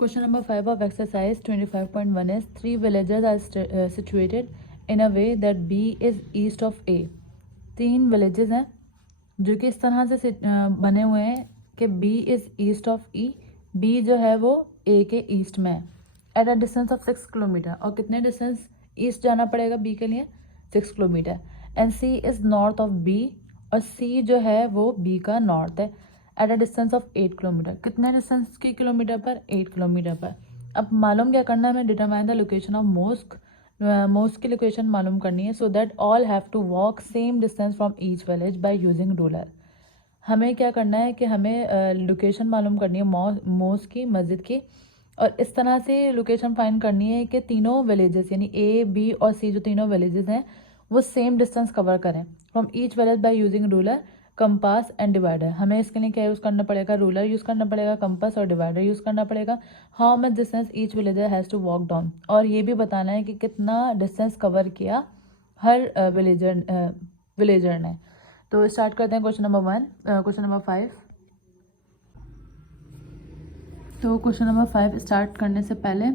Question number 5 of exercise 25.1 is 3 villages are situated in a way that B is east of A. 3 villages हैं जो कि इस तरह से बने हुए हैं कि B is east of E. B जो है वो A के ईस्ट में है eight a distance of 6 kilometre. और कितने डिस्टेंस ईस्ट जाना पड़ेगा B के लिए? 6 kilometre. And C is north of B और C जो है वो B का नॉर्थ है eight a distance of 8 kilometre. कितने डिस्टेंस की किलोमीटर पर? 8 किलोमीटर पर. अब मालूम क्या करना है हमें? Determine the location of mosque. Mosque की लोकेशन मालूम करनी है so that all have to walk same distance from each village by using ruler. हमें क्या करना है कि हमें लोकेशन मालूम करनी है मोस्क की, मस्जिद की, और इस तरह से लोकेशन फाइंड करनी है कि तीनों विलेजेस यानी A, B और C जो तीनों विलेजेस हैं वो सेम डिस्टेंस कवर करें from each village by using ruler, compass and divider. हमें इसके लिए क्या यूज़ करना पड़ेगा? रूलर यूज़ करना पड़ेगा, कंपास और डिवाइडर यूज़ करना पड़ेगा. How much distance each villager has to walk down, और ये भी बताना है कि कितना डिस्टेंस कवर किया हर विलेजर ने. तो स्टार्ट करते हैं क्वेश्चन नंबर 1. Question number 5. तो क्वेश्चन नंबर 5 स्टार्ट करने से पहले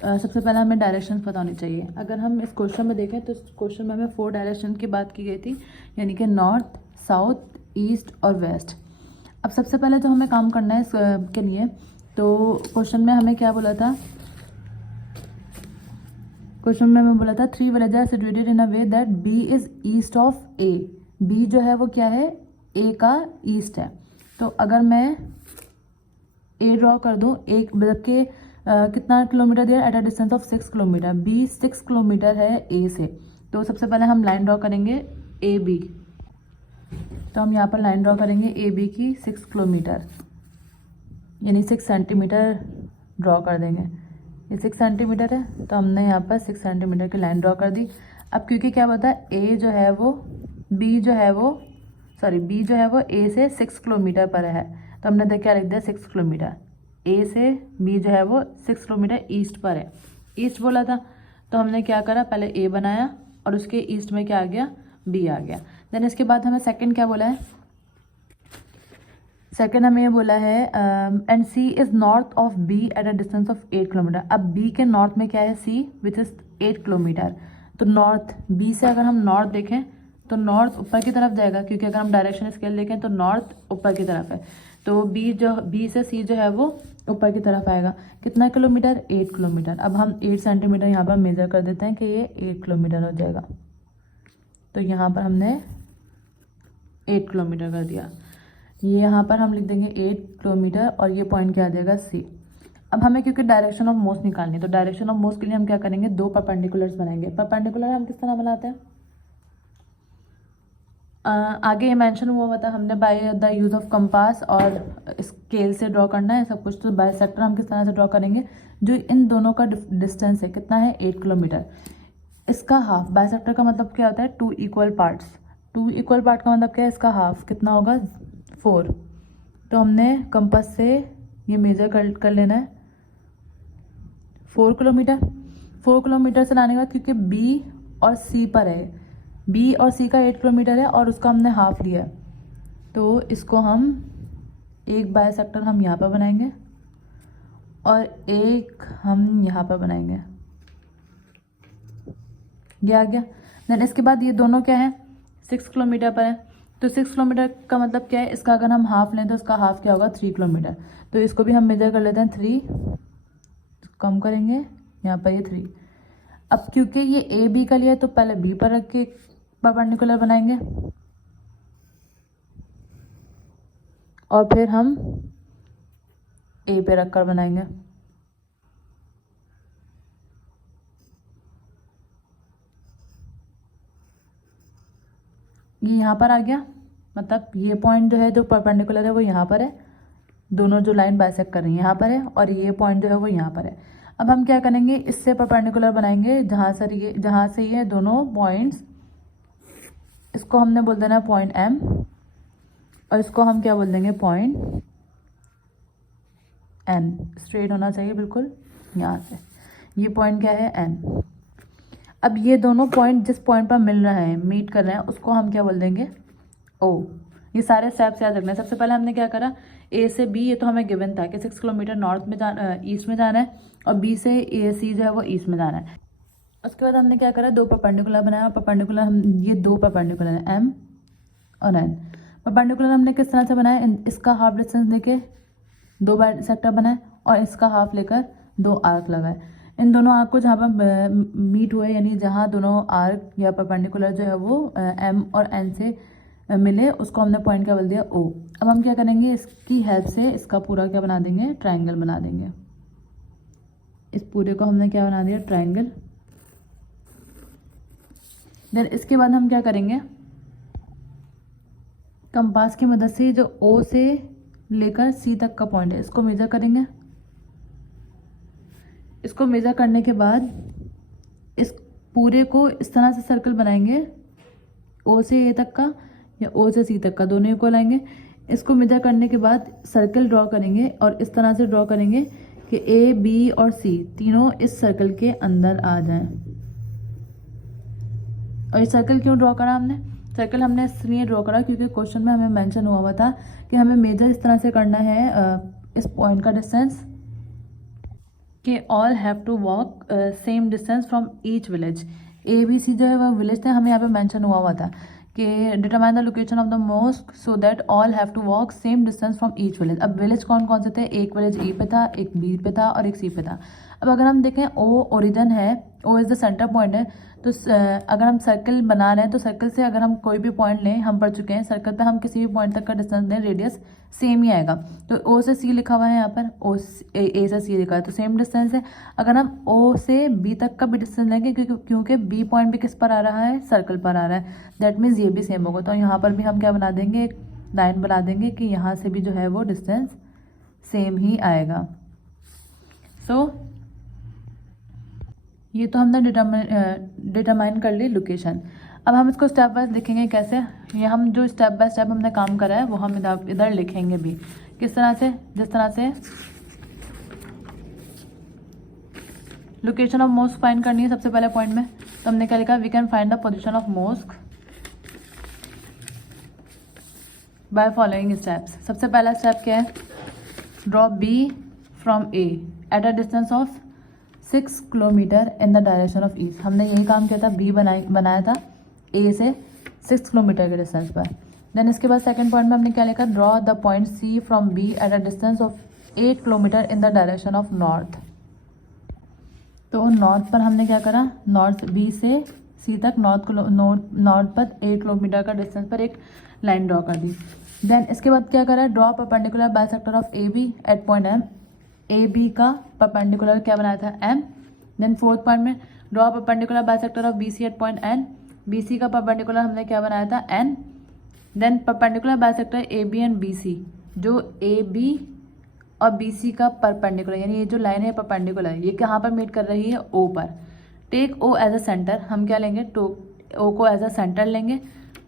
सबसे पहले हमें डायरेक्शन पता होनी चाहिए. अगर हम इस क्वेश्चन में देखें तो इस क्वेश्चन में हमें 4 डायरेक्शन की बात की गई थी, यानी कि नॉर्थ, साउथ, ईस्ट और वेस्ट. अब सबसे पहले तो हमें काम करना है इस के लिए. तो क्वेश्चन में हमें क्या बोला था? क्वेश्चन में हमें बोला था 3 villages are situated in a way that B is east of A. B जो है वो क्या है? ए का ईस्ट है. तो अगर मैं ए ड्रॉ कर दूँ, एक मतलब के कितना किलोमीटर दिया? At a distance of 6 kilometre. B 6 kilometre है ए से. तो सबसे पहले हम लाइन ड्रॉ करेंगे ए बी. तो हम यहाँ पर लाइन ड्रॉ करेंगे ए बी की 6 किलोमीटर यानी 6 सेंटीमीटर ड्रॉ कर देंगे. ये 6 सेंटीमीटर है तो हमने यहाँ पर 6 सेंटीमीटर की लाइन ड्रॉ कर दी. अब क्योंकि क्या पता है बी जो है वो ए से 6 किलोमीटर पर है तो हमने क्या लिख दिया? 6 किलोमीटर. ए से बी जो है वो 6 किलोमीटर ईस्ट पर है. ईस्ट बोला था तो हमने क्या करा? पहले ए बनाया और उसके ईस्ट में क्या आ गया? बी आ गया. देन इसके बाद हमें सेकंड क्या बोला है? सेकंड हमें ये बोला है and C is north of B at a distance of 8 kilometre. अब बी के नॉर्थ में क्या है? C which is 8 kilometre. तो नॉर्थ बी से अगर हम नॉर्थ देखें तो नॉर्थ ऊपर की तरफ जाएगा, क्योंकि अगर हम डायरेक्शन स्केल देखें तो नॉर्थ ऊपर की तरफ है. तो बी से सी जो है वो ऊपर की तरफ आएगा. कितना किलोमीटर? 8 किलोमीटर. अब हम 8 सेंटीमीटर यहाँ पर मेजर कर देते हैं कि ये 8 किलोमीटर हो जाएगा. तो यहाँ पर हमने 8 किलोमीटर कर दिया. ये यहाँ पर हम लिख देंगे 8 किलोमीटर और ये पॉइंट क्या आ जाएगा? सी. अब हमें क्योंकि डायरेक्शन ऑफ मोस्ट निकालनी है तो डायरेक्शन ऑफ मोस्ट के लिए हम क्या करेंगे? 2 परपेंडिकुलर्स बनाएंगे. परपेंडिकुलर हम किस तरह बनाते हैं? आगे ये मेंशन हुआ था हमने by the use of compass और स्केल से ड्रॉ करना है सब कुछ. तो बाइसेक्टर हम किस तरह से ड्रॉ करेंगे? जो इन दोनों का डिस्टेंस है कितना है? 8 किलोमीटर. इसका हाफ. बाइसेक्टर का मतलब क्या होता है? 2 इक्वल पार्ट्स. 2 इक्वल पार्ट का मतलब क्या है? इसका हाफ कितना होगा? 4. तो हमने कंपास से ये मेजर कर लेना है 4 किलोमीटर. 4 किलोमीटर से लाने के बाद क्योंकि बी और सी पर है, बी और सी का 8 किलोमीटर है और उसका हमने हाफ लिया है तो इसको हम एक बाइसेक्टर हम यहाँ पर बनाएंगे और एक हम यहाँ पर बनाएंगे. ये आ गया. देन इसके बाद ये दोनों क्या है? 6 किलोमीटर पर है. तो 6 किलोमीटर का मतलब क्या है? इसका अगर हम हाफ लें तो इसका हाफ क्या होगा? 3 किलोमीटर. तो इसको भी हम मेजर कर लेते हैं 3. कम करेंगे यहाँ पर ये 3. अब क्योंकि ये ए बी का लिया है तो पहले बी पर रख के परपेंडिकुलर बनाएंगे और फिर हम ए पे रख कर बनाएंगे. ये यहाँ पर आ गया. मतलब ये पॉइंट जो है जो परपेंडिकुलर है वो यहाँ पर है. दोनों जो लाइन बाइसेक्ट कर रही है यहाँ पर है और ये पॉइंट जो है वो यहाँ पर है. अब हम क्या करेंगे? इससे परपेंडिकुलर बनाएंगे जहाँ से ये दोनों पॉइंट्स, इसको हमने बोल देना पॉइंट एम और इसको हम क्या बोल देंगे? Point N. स्ट्रेट होना चाहिए बिल्कुल यहाँ से. ये पॉइंट क्या है? एन. अब ये दोनों पॉइंट जिस पॉइंट पर मिल रहे हैं, मीट कर रहे हैं, उसको हम क्या बोल देंगे? ओ. ये सारे स्टेप्स याद रखना है। सबसे पहले हमने क्या करा, ए से बी, ये तो हमें गिवन था कि 6 किलोमीटर नॉर्थ में ईस्ट में जाना है, और बी से ए सी जो है वो ईस्ट में जाना है। उसके बाद हमने क्या करा, 2 परपेंडिकुलर बनाया। परपेंडिकुलर हम ये 2 परपेंडिकुलर है एम और एन। परपेंडिकुलर हमने किस तरह से बनाया, इसका हाफ डिस्टेंस लेके 2 बाइसेक्टर बनाए और इसका हाफ लेकर 2 आर्क लगाए। इन दोनों आर्क को जहाँ पर मीट हुए, यानी जहाँ दोनों आर्क या परपेंडिकुलर जो है वो एम और एन से मिले, उसको हमने पॉइंट क्या बोल दिया, ओ। अब हम क्या करेंगे, इसकी हेल्प से इसका पूरा क्या बना देंगे, ट्राइंगल बना देंगे। इस पूरे को हमने क्या बना दिया, ट्राइंगल। देन इसके बाद हम क्या करेंगे, कंपास की मदद से जो ओ से लेकर सी तक का पॉइंट है इसको मेजर करेंगे। इसको मेजर करने के बाद इस पूरे को इस तरह से सर्कल बनाएंगे, ओ से ए तक का या ओ से सी तक का, दोनों को लाएंगे। इसको मेजर करने के बाद सर्कल ड्रॉ करेंगे और इस तरह से ड्रॉ करेंगे कि ए बी और सी तीनों इस सर्कल के अंदर आ जाएं। और ये सर्कल क्यों ड्रॉ करा हमने, सर्कल हमने इसलिए ड्रॉ करा क्योंकि क्वेश्चन में हमें मेंशन हुआ था कि हमें मेजर इस तरह से करना है इस पॉइंट का डिस्टेंस, कि all have to walk same distance from each village. A B C जो है वह विलेज थे, हमें यहाँ पे मेंशन हुआ था कि determine the location of the mosque so that all have to walk same distance from each village. अब विलेज कौन कौन से थे, एक विलेज ए पे था, एक बी पे था और एक सी पे था। अब अगर हम देखें ओ ओरिजिन है, O is the centre point है, तो अगर हम सर्कल बना रहे हैं तो सर्कल से अगर हम कोई भी पॉइंट लें, हम पढ़ चुके हैं सर्कल पे हम किसी भी पॉइंट तक का डिस्टेंस दें, रेडियस सेम ही आएगा। तो ओ से सी लिखा हुआ है यहाँ पर, ओ ए से सी लिखा है तो सेम डिस्टेंस है। अगर हम ओ से बी तक का भी डिस्टेंस लेंगे क्योंकि बी पॉइंट भी किस पर आ रहा है, सर्कल पर आ रहा है, दैट मीन्स ये भी सेम होगा। तो यहाँ पर भी हम क्या बना देंगे, एक लाइन बना देंगे कि यहाँ से भी जो है वो डिस्टेंस सेम ही आएगा। सो ये तो हमने डिटरमाइन कर ली लोकेशन। अब हम इसको स्टेप वाइज लिखेंगे कैसे, ये हम जो स्टेप बाय स्टेप हमने काम करा है वो हम इधर लिखेंगे भी। किस तरह से, जिस तरह से लोकेशन ऑफ मॉस्क फाइंड करनी है सबसे पहले पॉइंट में, तो हमने क्या लिखा, we can find the position of mosque by following steps. सबसे पहला स्टेप क्या है, draw B from A at a distance of 6 kilometre in the direction of east. हमने यही काम किया था, बी बनाया था ए से 6 किलोमीटर के डिस्टेंस पर। देन इसके बाद सेकंड पॉइंट में हमने क्या लिखा, draw the point C from B at a distance of 8 kilometre in the direction of north. तो नॉर्थ पर हमने क्या करा, नॉर्थ बी से सी तक नॉर्थ पर 8 किलोमीटर का डिस्टेंस पर एक लाइन ड्रॉ कर दी। देन इसके बाद क्या करा, draw perpendicular bisector of A B at point M. A B का परपेंडिकुलर क्या बनाया था, एम। देन फोर्थ पॉइंट में draw perpendicular bisector of B C at point N. B C का परपेंडिकुलर हमने क्या बनाया था, N. Then perpendicular bisector A B and B C, जो ए बी और बी सी का परपेंडिकुलर, यानी ये जो लाइन है परपेंडिकुलर, ये कहाँ पर मीट कर रही है, ओ पर। Take O as a centre, हम क्या लेंगे, ओ को एज अ सेंटर लेंगे।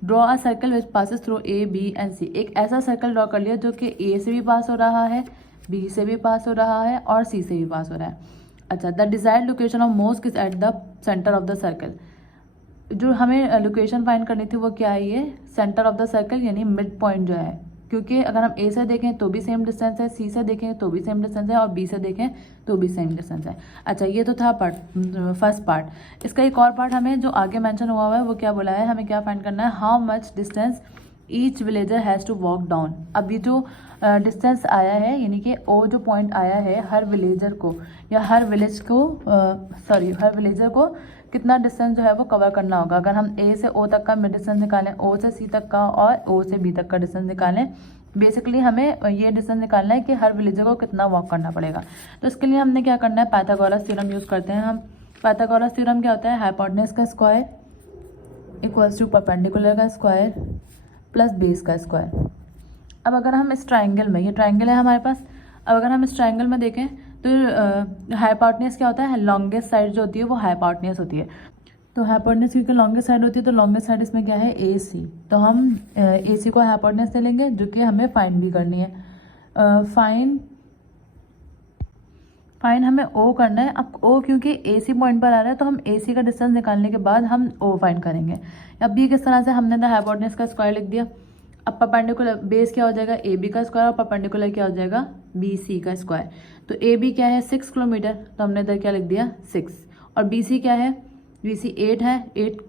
Draw a circle which passes through A B and C. एक ऐसा सर्कल ड्रॉ कर लिया जो कि ए से भी पास हो रहा है, बी से भी पास हो रहा है और सी से भी पास हो रहा है। अच्छा, the desired location of mask is at the centre of the circle. जो हमें लोकेशन फाइंड करनी थी वो क्या है, ये सेंटर ऑफ द सर्कल यानी मिड पॉइंट जो है, क्योंकि अगर हम ए से देखें तो भी सेम डिस्टेंस है, सी से देखें तो भी सेम डिस्टेंस है और बी से देखें तो भी सेम डिस्टेंस है। अच्छा, ये तो था फर्स्ट पार्ट। इसका एक और पार्ट हमें जो आगे मेंशन हुआ है वो क्या बोला है, हमें क्या फाइंड करना है, how much distance each villager has to walk down. अब ये जो डिस्टेंस आया है, यानी कि ओ जो पॉइंट आया है, हर विलेजर को या हर विलेजर को कितना डिस्टेंस जो है वो कवर करना होगा। अगर हम ए से ओ तक का डिस्टेंस निकालें, ओ से सी तक का और ओ से बी तक का डिस्टेंस निकालें, बेसिकली हमें ये डिस्टेंस निकालना है कि हर विलेजर को कितना वॉक करना पड़ेगा। तो इसके लिए हमने क्या करना है, पाइथागोरस थ्योरम यूज़ करते हैं हम। पाइथागोरस थ्योरम क्या होता है, हाइपोटेन्यूज का स्क्वायर इक्वल्स टू परपेंडिकुलर का स्क्वायर प्लस बेस का स्क्वायर। अब अगर हम इस ट्राइंगल में, ये ट्राइंगल है हमारे पास, अब अगर हम इस ट्राइंगल में देखें तो हाइपोटेन्यूज क्या होता है, लॉन्गेस्ट साइड जो होती है वो हाइपोटेन्यूज होती है। तो हाइपोटेन्यूज क्योंकि लॉन्गेस्ट साइड होती है तो लॉन्गेस्ट साइड इसमें क्या है, ए सी। तो हम ए सी को हाइपोटेन्यूज से लेंगे जो कि हमें फाइंड भी करनी है। फाइन हमें ओ करना है। अब ओ क्योंकि ए सी पॉइंट पर आ रहा है तो हम ए सी का डिस्टेंस निकालने के बाद हम ओ फाइंड करेंगे। अब भी किस तरह से, हमने ना हाइपोटेन्यूज का स्क्वायर लिख दिया। अब परपेंडिकुलर बेस क्या हो जाएगा, ए बी का स्क्वायर, और परपेंडिकुलर क्या हो जाएगा, बी सी का स्क्वायर। तो ए बी क्या है 6 किलोमीटर, तो हमने इधर क्या लिख दिया 6, और बी सी क्या है, बी सी 8 है, 8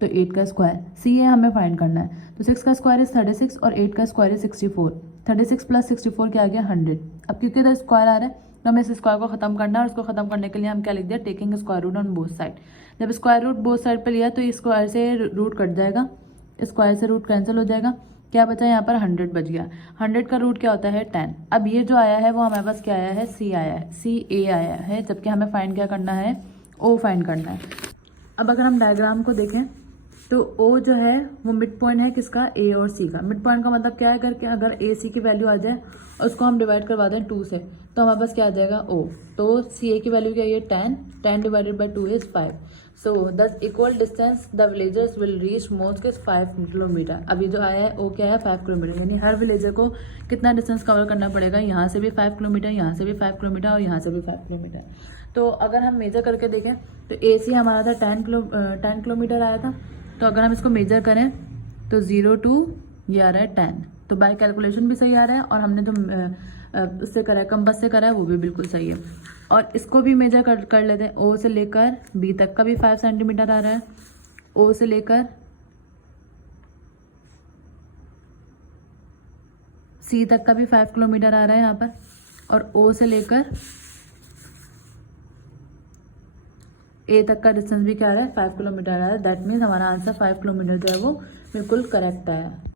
तो 8 का स्क्वायर, सी है हमें फाइंड करना है। तो 6 का स्क्वायर इज 36 और 8 का स्क्वायर इज 64, 36 प्लस 64 क्या आ गया 100। अब क्योंकि इधर स्क्वायर आ रहा है तो हमें इस स्क्वायर को खत्म करना है, और इसको खत्म करने के लिए हम क्या लिख दिया, taking square root on both side. जब स्क्वायर रूट बोथ साइड पर लिया तो इस स्क्वायर से रूट कट जाएगा, स्क्वायर से रूट कैंसिल हो जाएगा, क्या बचा यहाँ पर 100 बच गया। 100 का रूट क्या होता है 10। अब ये जो आया है वो हमारे पास क्या आया है, सी आया है, सी ए आया है, जबकि हमें फाइंड क्या करना है, ओ फाइंड करना है। अब अगर हम डायग्राम को देखें तो ओ जो है वो मिड पॉइंट है किसका, ए और सी का। मिड पॉइंट का मतलब क्या है, अगर ए सी की वैल्यू आ जाए और उसको हम डिवाइड करवा दें 2 से, तो हमारे पास क्या आ जाएगा ओ। तो सी ए की वैल्यू क्या है 10, 10 divided by 2 is 5। So the equal distance the villagers will reach most is 5 kilometre. अभी जो आया है ओ क्या है 5 किलोमीटर, यानी हर विलेजर को कितना डिस्टेंस कवर करना पड़ेगा, यहाँ से भी 5 किलोमीटर, यहाँ से भी 5 किलोमीटर और यहाँ से भी 5 किलोमीटर। तो अगर हम मेजर करके देखें तो ए सी हमारा था 10 किलोमीटर आया था। तो अगर हम इसको मेजर करें तो 0 to ये आ रहा है 10, तो बाय कैलकुलेशन भी सही आ रहा है, और हमने जो उससे करा है कंपास से करा है वो भी बिल्कुल सही है। और इसको भी मेजर कर लेते हैं, ओ से लेकर बी तक का भी 5 सेंटीमीटर आ रहा है, ओ से लेकर सी तक का भी 5 किलोमीटर आ रहा है यहाँ पर, और ओ से लेकर ए तक का डिस्टेंस भी क्या आ रहा है 5 किलोमीटर आ रहा है। दैट मीन्स हमारा आंसर 5 किलोमीटर जो है वो बिल्कुल करेक्ट है।